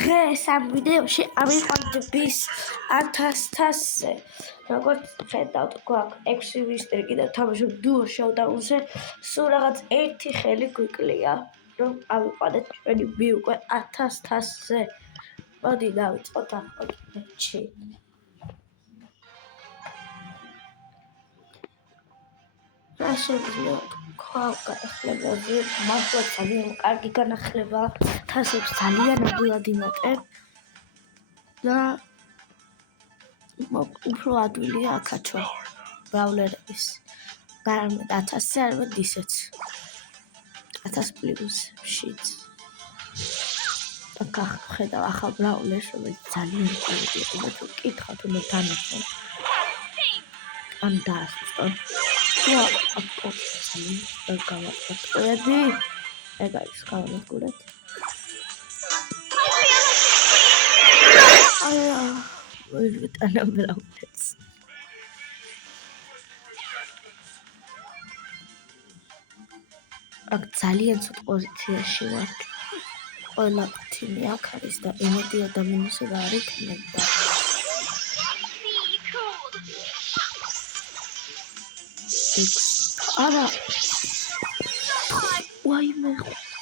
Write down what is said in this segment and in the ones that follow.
დღეს ამ ვიდეოში ავიყვანდების 1000-ზე. როგორც ხედავთ, გვაქვს 6 ვისტრიკი და თამაშობ Duo Showdown-ზე. სულ რაღაც ერთი ხელი გვიკლია, რომ ავიყვანეთ ჩვენი მიუყვე 1000-ზე. მოდი დავიწყოთ ახლა მეჩი. რა შეგვიძლია თქვა განახლებაზე, მართლა ძალიან კარგი განახლება, თასებს ძალიან ადვილად იმატებ და უფრო ადვილია აკაჩვა ბრავლერების. გარამედ 1000-ზე არამედ ისეც. 1000 პლუსშიც. და ხედავ ახალ ბრავლერს, რომელიც ძალიან კარგია, თუმცა კითხავთ უნდა თანახმო. ან დაასწორ. ძალიან გამაყურებდი. ეგ არის გამოგურეთ. ვიტანა ბრავლერს. აქ ძალიან ცუდ პოზიციაში ვარ. ყველა თიმი აქ არის და ემედია და მინუსება არ იქნება. არა. ვაიმე,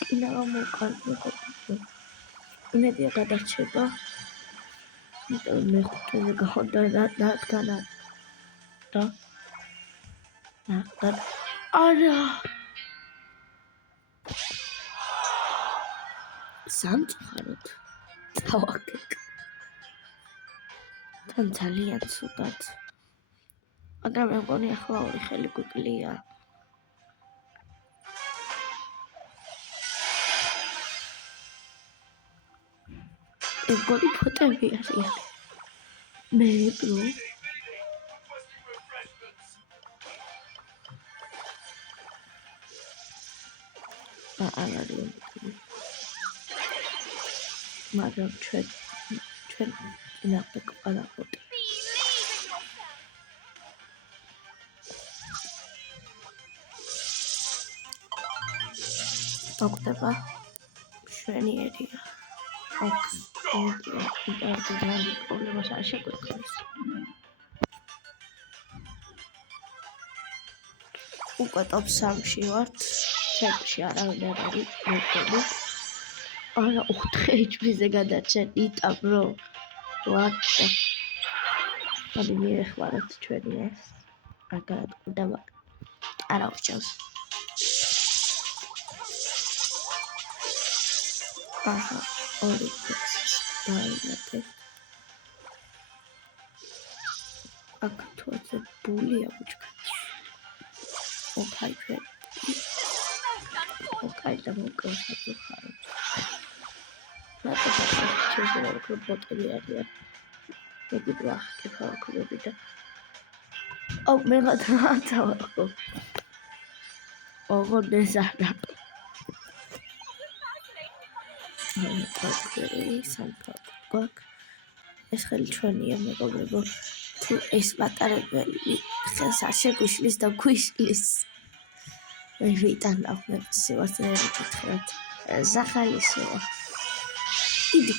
კიდე მოკარდი. ემედია გადარჩება. მე ხუთზე გახდა დადგანა. და არა. სამწუხაროდ წავაგეკ. თან ძალიან ცუდად. მაგრამ მე მგონი ახლა ორი ხელი გვიკლია. მგონი ფოტოები არიან. მე ბრო. არა. მაგრამ ჩვენ ნახეთ ყველა ფოტო. ოქტება შვენიერია. ძალიან პრობლემას არ შეგვექმნის. უკვე ტოპ 3-ში ვართ. ჩემში არავინ არ არის მეკები. არა 4 HP-ზე გადარჩენ იტა bro. What the? მოდი მიეხმაროთ ჩვენი ეს. აგარად ყდება. არა ურჩევს. აჰა, ორი ფექსის დაიმატე. აქ თოზე ბულია ბუჩქა. ოკაი. ოკაი და მოკავსად ხარ. შეიძლება რომ ბოტები არიან. მე გვახკი ხალხები და მე გადავაწყო. დეზარა. სამფაკ. ეს ხელი ჩვენია მეგობრებო. თუ ეს მატარებელი ხელს არ შეგვიშლის და გვიშლის. მე ვიტანავ მე სივასწრები გითხრათ. ზახალისოა. იდი.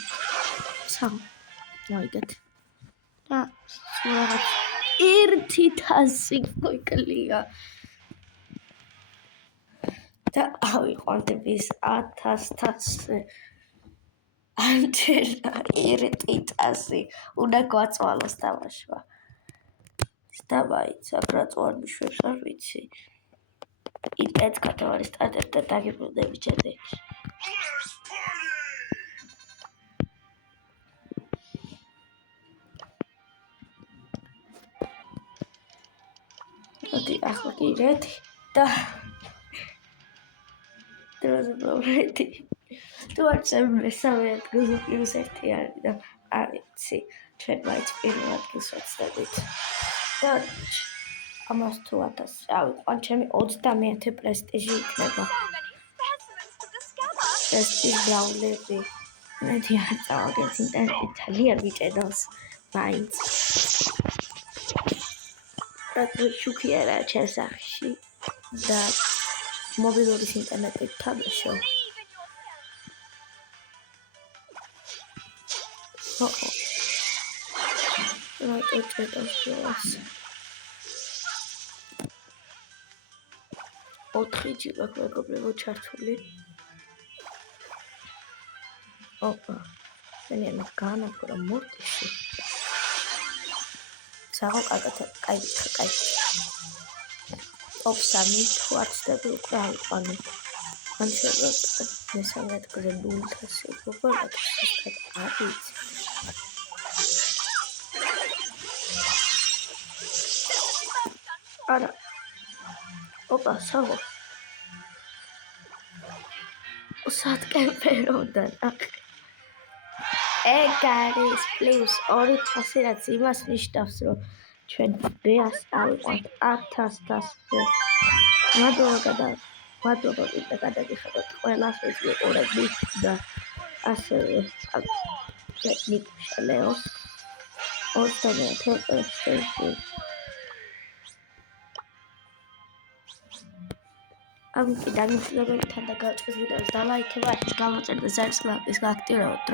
სამ. ნაიგეთ. და რაღაც 1000 გვიკლია. და ავიყვანდების 1000-ზე. ანჯელა 1000 უნდა გვაწვალოს თამაშვა. დავაიც აბრაწვარ მიშვებს არ ვიცი. იტეთ გადავარი სტარტებ და დაგიბრუნდები ჩატექში. მოდი ახლა კი რედი და დროზე პრობლემები. თუ არ მესამე ადგილზე +1 არის და არ ვიცი, ჩვენ მაინც პირველ ადგილს ვაცდებით. და ამას თუ 1000 ავიყვან, ჩემი 30 პრესტიჟი იქნება. პრესტიჟ ბრავლები. მე არ წავაგებს ინტერნეტი ძალიან მიჭედავს მაინც. შუქი არა ჩემს სახში და მობილურის ინტერნეტით თამაშობ. ოღო რატო ჭედავს ბოლოს 4 ჯიბა მეგობრებო ჩართული ოპა მე განაფორა მორტიში საღო კაი ტოპ 3 თუ არცდები უკვე ავიყვანე მან შეიძლება მესამე ადგილზე 0-ს იყო რატო სუსტად არ ვიცი არა ოპა საღო სატკემპეროდა ეგ არის პლუს 2000 რაც იმას ნიშნავს რომ ჩვენ ბეას ავიყვანთ 1000-ზე მადლობა კიდე გადაგიხადოთ ყველას ვინც მიყურებით და ასევე ნიკუშა ლეოს 21 წელს ამიტომ დამისლებელთან და გაუწევს ვიდეოს და ლაიქება, ახლა გამოწერდა ზარს კლაპის გააქტიურებოთ.